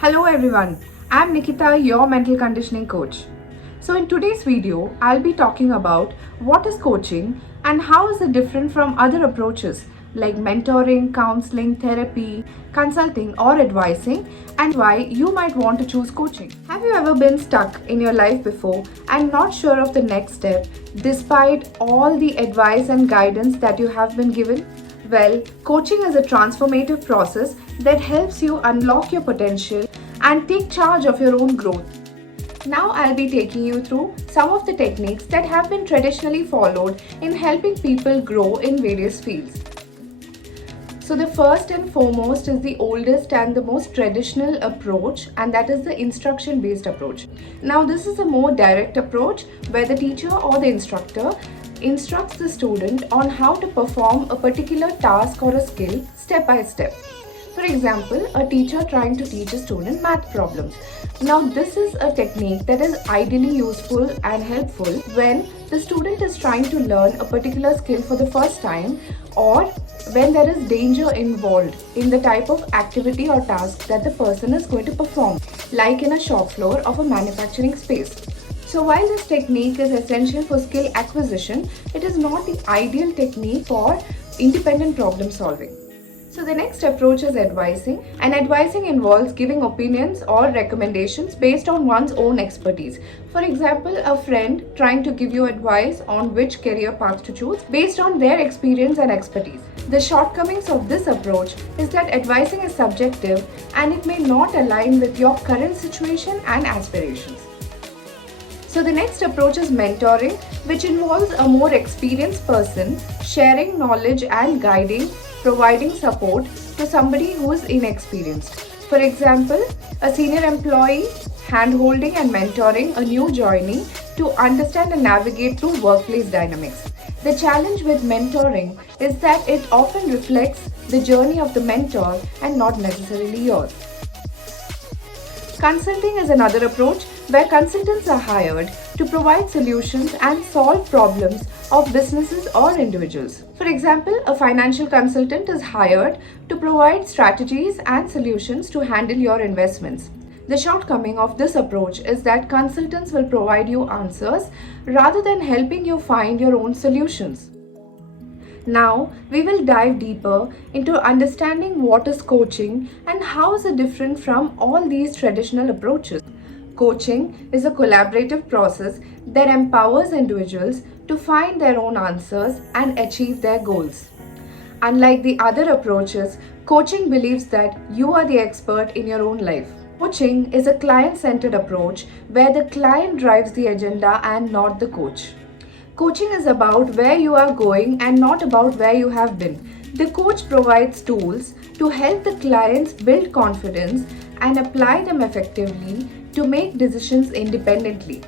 Hello everyone, I'm Nikita, your mental conditioning coach. So in today's video, I'll be talking about what is coaching and how is it different from other approaches like mentoring, counseling, therapy, consulting or advising, and why you might want to choose coaching. Have you ever been stuck in your life before and not sure of the next step despite all the advice and guidance that you have been given? Well, coaching is a transformative process that helps you unlock your potential and take charge of your own growth. Now I'll be taking you through some of the techniques that have been traditionally followed in helping people grow in various fields. So the first and foremost is the oldest and the most traditional approach, and that is the instruction-based approach. Now this is a more direct approach where the teacher or the instructor instructs the student on how to perform a particular task or a skill step by step. For example, a teacher trying to teach a student math problems. Now this is a technique that is ideally useful and helpful when the student is trying to learn a particular skill for the first time, or when there is danger involved in the type of activity or task that the person is going to perform, like in a shop floor of a manufacturing space. So while this technique is essential for skill acquisition, it is not the ideal technique for independent problem solving. So the next approach is advising, and advising involves giving opinions or recommendations based on one's own expertise. For example, a friend trying to give you advice on which career path to choose based on their experience and expertise. The shortcomings of this approach is that advising is subjective and it may not align with your current situation and aspirations. So the next approach is mentoring, which involves a more experienced person sharing knowledge and providing support to somebody who is inexperienced. For example, a senior employee hand-holding and mentoring a new joinee to understand and navigate through workplace dynamics. The challenge with mentoring is that it often reflects the journey of the mentor and not necessarily yours. Consulting is another approach where consultants are hired to provide solutions and solve problems of businesses or individuals. For example, a financial consultant is hired to provide strategies and solutions to handle your investments. The shortcoming of this approach is that consultants will provide you answers rather than helping you find your own solutions. Now, we will dive deeper into understanding what is coaching and how is it different from all these traditional approaches. Coaching is a collaborative process that empowers individuals to find their own answers and achieve their goals. Unlike the other approaches, coaching believes that you are the expert in your own life. Coaching is a client-centered approach where the client drives the agenda and not the coach. Coaching is about where you are going and not about where you have been. The coach provides tools to help the clients build confidence and apply them effectively to make decisions independently.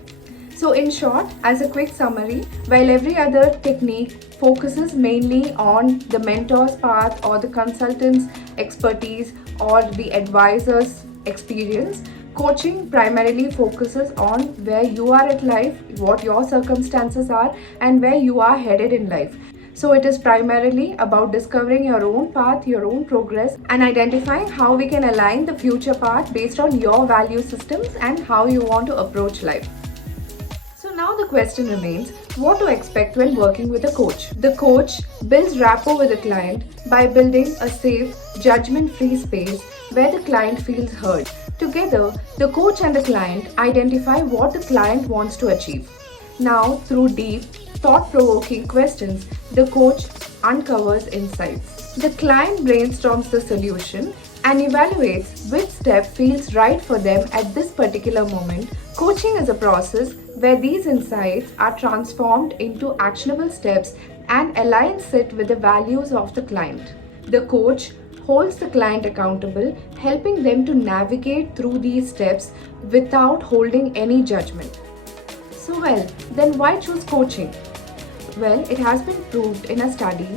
So in short, as a quick summary, while every other technique focuses mainly on the mentor's path or the consultant's expertise or the advisor's experience, coaching primarily focuses on where you are at life, what your circumstances are, and where you are headed in life. So it is primarily about discovering your own path, your own progress, and identifying how we can align the future path based on your value systems and how you want to approach life. So now the question remains, what to expect when working with a coach? The coach builds rapport with the client by building a safe, judgment-free space where the client feels heard. Together, the coach and the client identify what the client wants to achieve. Now, through deep, thought-provoking questions, the coach uncovers insights. The client brainstorms the solution and evaluates which step feels right for them at this particular moment. Coaching is a process where these insights are transformed into actionable steps and aligns it with the values of the client. The coach holds the client accountable, helping them to navigate through these steps without holding any judgment. So then why choose coaching? Well, it has been proved in a study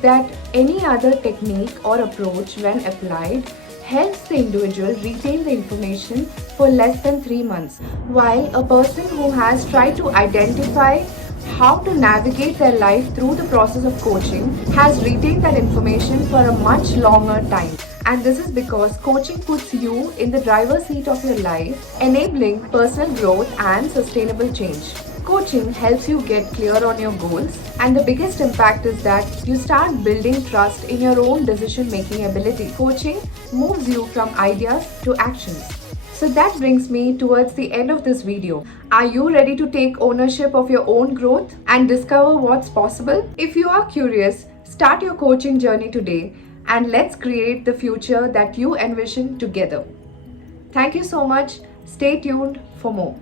that any other technique or approach when applied helps the individual retain the information for less than 3 months, while a person who has tried to identify how to navigate their life through the process of coaching has retained that information for a much longer time. And this is because coaching puts you in the driver's seat of your life, enabling personal growth and sustainable change. Coaching helps you get clear on your goals, and the biggest impact is that you start building trust in your own decision making ability. Coaching moves you from ideas to actions. So that brings me towards the end of this video. Are you ready to take ownership of your own growth and discover what's possible? If you are curious, start your coaching journey today and let's create the future that you envision together. Thank you so much. Stay tuned for more.